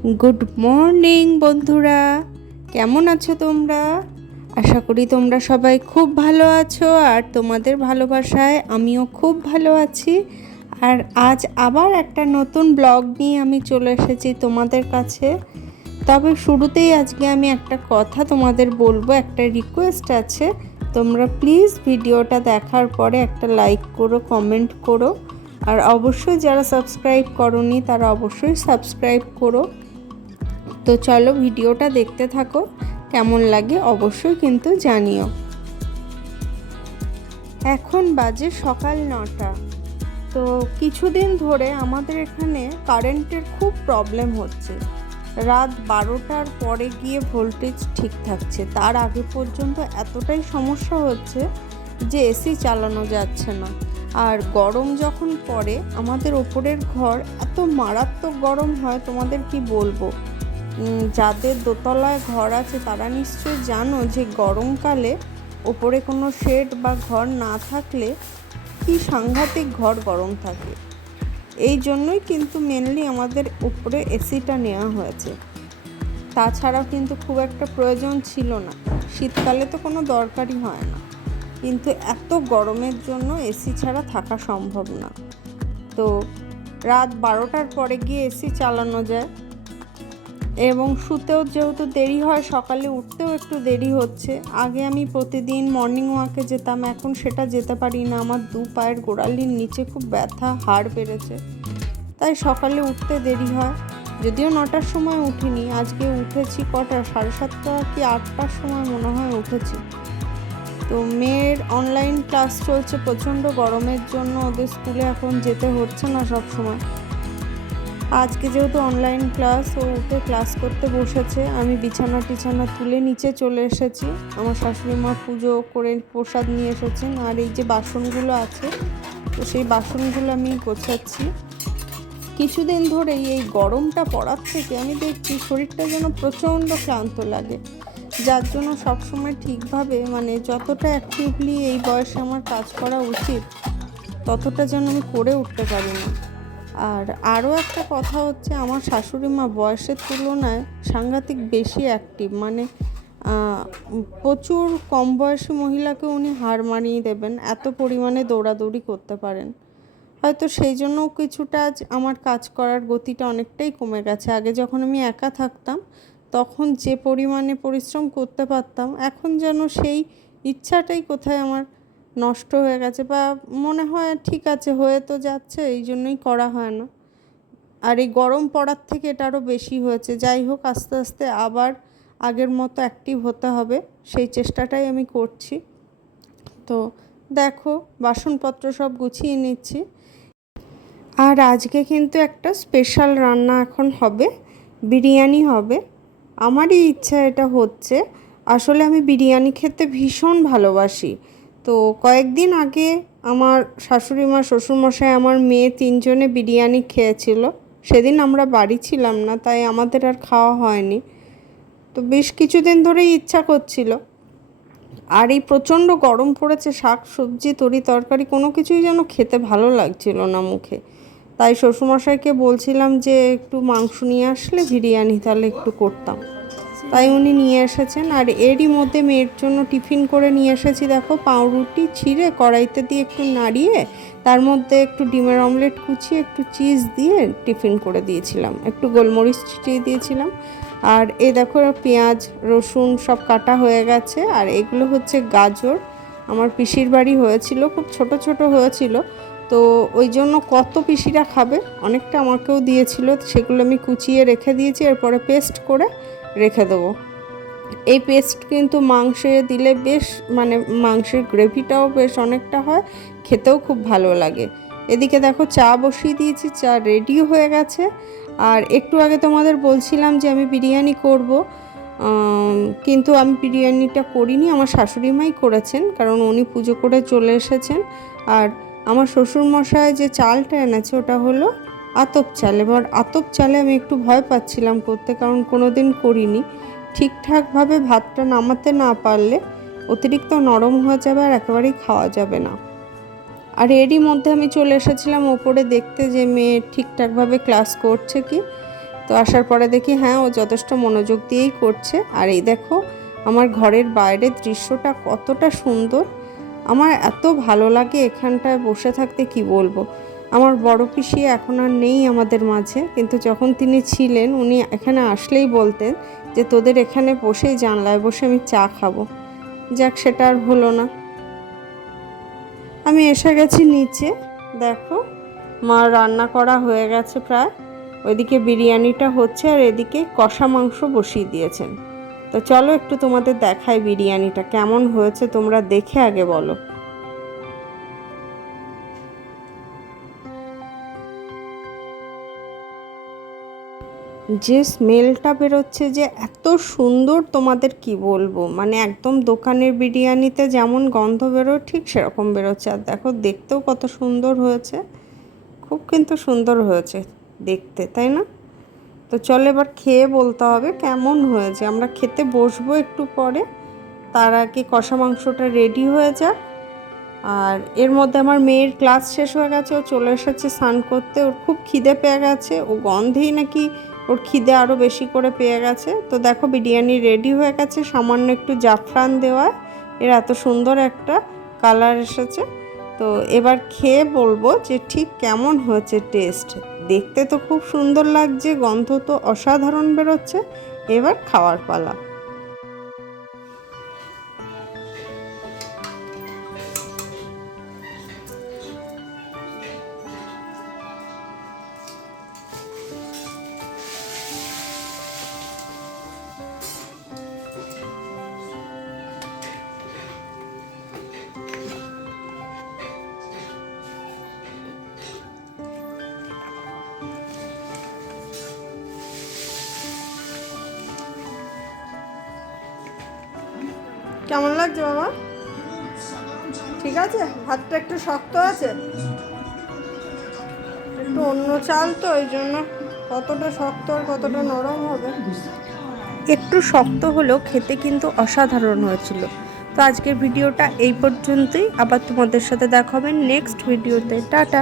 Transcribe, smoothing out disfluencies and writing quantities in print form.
Good morning বন্ধুরা, কেমন আছো তোমরা? আশা করি তোমরা সবাই খুব ভালো আছো, আর তোমাদের ভালোবাসায় আমিও খুব ভালো আছি। আর আজ আবার একটা নতুন ব্লগ নিয়ে আমি চলে এসেছি তোমাদের কাছে। তবে শুরুতেই আজকে আমি একটা কথা তোমাদের বলবো, একটা রিকোয়েস্ট আছে। তোমরা প্লিজ ভিডিওটা দেখার পরে একটা লাইক করো, কমেন্ট করো, আর অবশ্যই যারা সাবস্ক্রাইব করোনি তারা অবশ্যই সাবস্ক্রাইব করো। তো চলো ভিডিওটা দেখতে থাকো, কেমন লাগে অবশ্যই কিন্তু জানিও। এখন বাজে সকাল 9টা। তো কিছুদিন ধরে আমাদের এখানে কারেন্টের খুব প্রবলেম হচ্ছে। রাত 12টার পরে গিয়ে ভোল্টেজ ঠিক থাকছে, তার আগে পর্যন্ত এতটাই সমস্যা হচ্ছে যে এসি চালানো যাচ্ছে না। আর গরম যখন পড়ে আমাদের ওপরের ঘর এত মারাত্মক গরম হয়, তোমাদের কি বলবো। যাদের দোতলায় ঘর আছে তারা নিশ্চয়ই জানো যে গরমকালে ওপরে কোনো শেড বা ঘর না থাকলে কি সাংঘাতিক ঘর গরম থাকে। এই জন্যই কিন্তু মেনলি আমাদের উপরে এসিটা নেওয়া হয়েছে। তাছাড়াও কিন্তু খুব একটা প্রয়োজন ছিল না, শীতকালে তো কোনো দরকারই হয় না, কিন্তু এত গরমের জন্য এসি ছাড়া থাকা সম্ভব না। তো রাত 12টার পরে গিয়ে এসি চালানো যায়, এবং শুতেও যেহেতু দেরি হয়, সকালে উঠতেও একটু দেরি হচ্ছে। আগে আমি প্রতিদিন মর্নিং ওয়াকে যেতাম, এখন সেটা যেতে পারি না। আমার দু পায়ের গোড়ালির নিচে খুব ব্যথা, হাড় বেড়েছে, তাই সকালে উঠতে দেরি হয়। যদিও 9টার সময় উঠিনি, আজকে উঠেছি কটা, 7:30 কি 8টার সময় মনে হয় উঠেছি। তো মেয়ের অনলাইন ক্লাস চলছে, প্রচণ্ড গরমের জন্য ওদের স্কুলে এখন যেতে হচ্ছে না সব সময়। আজকে যেহেতু অনলাইন ক্লাস, ও উঠে ক্লাস করতে বসেছে। আমি বিছানা তুলে নিচে চলে এসেছি। আমার শাশুড়ি মা পুজো করে প্রসাদ নিয়ে এসেছেন, আর এই যে বাসনগুলো আছে, তো সেই বাসনগুলো আমি গোছাচ্ছি। কিছুদিন ধরেই এই গরমটা পড়ার থেকে আমি দেখছি শরীরটা যেন প্রচণ্ড ক্লান্ত লাগে, যার জন্য সবসময় ঠিকভাবে মানে যতটা অ্যাক্টিভলি এই বয়সে আমার কাজ করা উচিত ততটা যেন আমি করে উঠতে পারি না। আর আরও একটা কথা হচ্ছে, আমার শাশুড়ি মা বয়সের তুলনায় সাংঘাতিক বেশি অ্যাক্টিভ, মানে প্রচুর কম বয়সী মহিলাকে উনি হার মানিয়ে দেবেন, এত পরিমাণে দৌড়াদৌড়ি করতে পারেন। হয়তো সেই জন্যও কিছুটা আজ আমার কাজ করার গতিটা অনেকটাই কমে গেছে। আগে যখন আমি একা থাকতাম তখন যে পরিমাণে পরিশ্রম করতে পারতাম, এখন যেন সেই ইচ্ছাটাই কোথায় আমার নষ্ট হয়ে গেছে, বা মনে হয় ঠিক আছে হয়ে তো যাচ্ছে, এই জন্যই করা হয় না। আর এই গরম পড়ার থেকে এটা আরও বেশি হয়েছে। যাই হোক, আস্তে আস্তে আবার আগের মতো অ্যাক্টিভ হতে হবে, সেই চেষ্টাটাই আমি করছি। তো দেখো, বাসনপত্র সব গুছিয়ে নিচ্ছি। আর আজকে কিন্তু একটা স্পেশাল রান্না এখন হবে, বিরিয়ানি হবে। আমারই ইচ্ছা এটা হচ্ছে। আসলে আমি বিরিয়ানি খেতে ভীষণ ভালোবাসি। তো কয়েকদিন আগে আমার শাশুড়ি মা, শ্বশুরমশাই, আমার মেয়ে 3জনে বিরিয়ানি খেয়েছিল। সেদিন আমরা বাড়ি ছিলাম না, তাই আমাদের আর খাওয়া হয়নি। তো বেশ কিছুদিন ধরেই ইচ্ছা করছিল। আর এই প্রচণ্ড গরম পড়েছে, শাক সবজি তরি তরকারি কোনো কিছুই যেন খেতে ভালো লাগছিল না মুখে। তাই শ্বশুরমশাইকে বলছিলাম যে একটু মাংস নিয়ে আসলে বিরিয়ানি তাহলে একটু করতাম। তাই উনি নিয়ে এসেছেন। আর এরই মধ্যে মেয়ের জন্য টিফিন করে নিয়ে এসেছি। দেখো, পাউরুটি ছিঁড়ে কড়াইতে দিয়ে একটু নাড়িয়ে তার মধ্যে একটু ডিমের অমলেট কুচিয়ে একটু চিজ দিয়ে টিফিন করে দিয়েছিলাম, একটু গোলমরিচ ছিটিয়ে দিয়েছিলাম। আর এই দেখো, পেঁয়াজ রসুন সব কাটা হয়ে গেছে। আর এগুলো হচ্ছে গাজর, আমার পিসির বাড়ি হয়েছিল, খুব ছোট ছোট হয়েছিল, তো ওই জন্য কত পিসিরা খাবে অনেকটা আমাকেও দিয়েছিল, সেগুলো আমি কুচিয়ে রেখে দিয়েছি, এরপরে পেস্ট করে রেখে দেবো। এই পেস্ট কিন্তু মাংসে দিলে বেশ, মানে মাংসের গ্রেভিটাও বেশ অনেকটা হয়, খেতেও খুব ভালো লাগে। এদিকে দেখো, চা বসিয়ে দিয়েছি, চা রেডিও হয়ে গেছে। আর একটু আগে তোমাদের বলছিলাম যে আমি বিরিয়ানি করব, কিন্তু আমি বিরিয়ানিটা করিনি, আমার শাশুড়ি মাই করেছেন, কারণ উনি পুজো করে চলে এসেছেন। আর আমার শ্বশুরমশাই যে চালটা এনেছে ওটা হলো আতপ চাল। এবার আতপ চালে আমি একটু ভয় পাচ্ছিলাম করতে, কারণ কোনো দিন করিনি। ঠিকঠাকভাবে ভাতটা নামাতে না পারলে অতিরিক্ত নরম হয়ে যাবে আর একেবারেই খাওয়া যাবে না। আর এরই মধ্যে আমি চলে এসেছিলাম ওপরে দেখতে যে মেয়ে ঠিকঠাকভাবে ক্লাস করছে কি। তো আসার পরে দেখি হ্যাঁ ও যথেষ্ট মনোযোগ দিয়েই করছে। আর এই দেখো আমার ঘরের বাইরের দৃশ্যটা কতটা সুন্দর, আমার এত ভালো লাগে এখানটায় বসে থাকতে, কি বলবো। আমার বড় পিসি এখন আর নেই আমাদের মাঝে, কিন্তু যখন তিনি ছিলেন উনি এখানে আসলেই বলতেন যে তোদের এখানে বসেই জানলায় বসে আমি চা খাবো। যাক, সেটা আর হলো না। আমি এসে গেছি নিচে, দেখো মা রান্না করা হয়ে গেছে প্রায়, ওইদিকে বিরিয়ানিটা হচ্ছে আর এদিকে কষা মাংস বসিয়ে দিয়েছেন। তো চলো একটু তোমাদের দেখাই বিরিয়ানিটা কেমন হয়েছে, তোমরা দেখে আগে বলো। যে স্মেলটা বেরোচ্ছে যে এত সুন্দর, তোমাদের কি বলবো, মানে একদম দোকানের বিরিয়ানিতে যেমন গন্ধ বেরোয় ঠিক সেরকম বেরোচ্ছে। আর দেখো দেখতেও কত সুন্দর হয়েছে, খুব কিন্তু সুন্দর হয়েছে দেখতে, তাই না? তো চলো এবার খেয়ে বলতে হবে কেমন হয়েছে। আমরা খেতে বসবো একটু পরে, তার আগে কষা মাংসটা রেডি হয়ে যাক। আর এর মধ্যে আমার মেয়ের ক্লাস শেষ হয়ে গেছে, ও চলে এসেছে স্নান করতে, ওর খুব খিদে পেয়ে গেছে, ও গন্ধেই নাকি ওর খিদে আরও বেশি করে পেয়ে গেছে। তো দেখো বিরিয়ানি রেডি হয়ে গেছে, সামান্য একটু জাফরান দেওয়ায় এর এত সুন্দর একটা কালার এসেছে। তো এবার খেয়ে বলবো যে ঠিক কেমন হয়েছে টেস্ট। দেখতে তো খুব সুন্দর লাগছে, গন্ধ তো অসাধারণ বেরোচ্ছে, এবার খাওয়ার পালা। কেমন লাগছে বাবা? ঠিক আছে? ভাতটা একটু শক্ত আছে, একটু অন্য চাল তো ওই জন্য কতটা শক্ত আর কতটা নরম হবে। একটু শক্ত হলেও খেতে কিন্তু অসাধারণ হয়েছিল। তো আজকের ভিডিওটা এই পর্যন্তই, আবার তোমাদের সাথে দেখা হবে নেক্সট ভিডিওতে। টাটা।